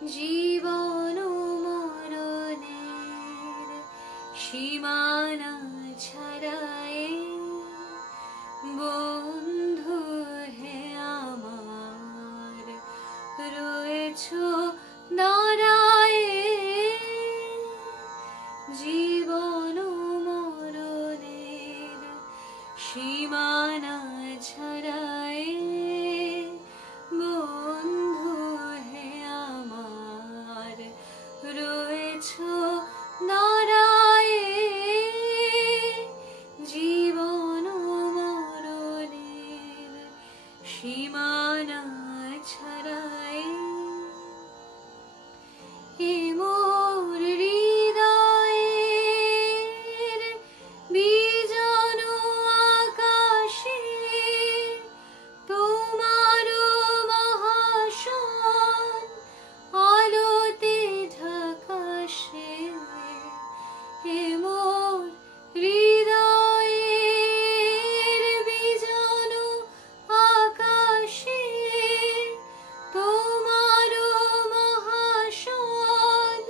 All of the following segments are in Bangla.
জীবন মরণের সীমানা ছাড়াই বন্ধু হে আমার রয়েছো দাঁড়ায়ে। জীবন মরণের সীমানা ছাড়াই বন্ধু হে আমার রয়েছো দাঁড়ায়ে। জীবন মরণের সীমানা ছাড়াই এ মোর হৃদয়ের বিজন আকাশে তোমার মহাশন আলোতে ঢাকাশে। এ মোর হৃদয়ের বিজন আকাশে তোমার মহাশন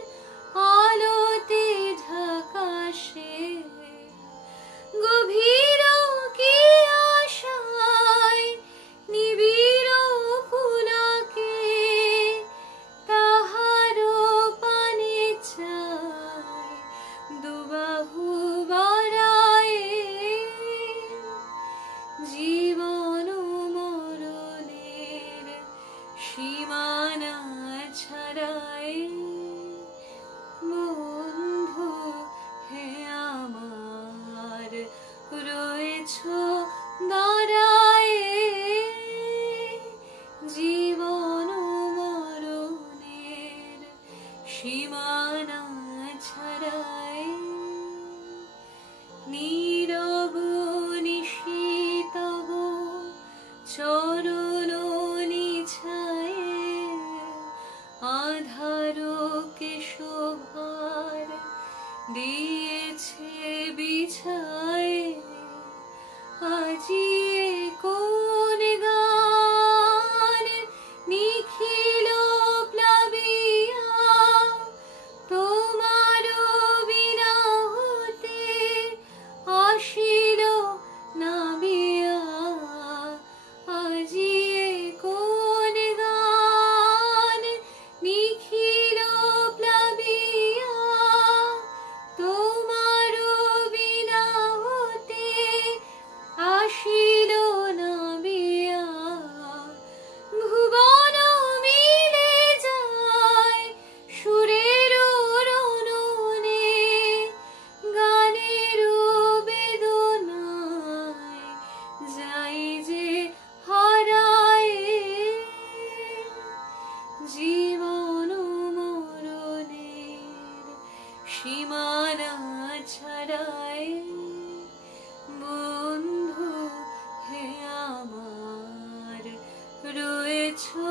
আলোতে ঢাকাশে। গভীর কি আশায় নিবিড় পুলকে তাহারো পানে চায় দুবাহু বাড়ায়ে। জীবন মরণের সীমানা ছাড়াই বন্ধু হে আমার রয়েছো দাঁড়ায়ে। জীবন মরণের সীমানা ছাড়াই নীরব নিশীতব চরণ নিছায়ে আধারকে শোভার দিয়েছে বিছায়ে। আজি কোন গান নিখিল প্লাবিয়া তোমার বিনা হতে আসিল নামিয়া। আজি কোন গান নিখিল প্লাবিয়া তোমার বিনা হতে আসিল নামিয়া। ভুবন মিলে যায় সুরের রণনে গানের বেদনায় যাই যে হারায়ে। জীবন মরণের সীমানা ছাড়াই বন্ধু হে আমার রয়েছো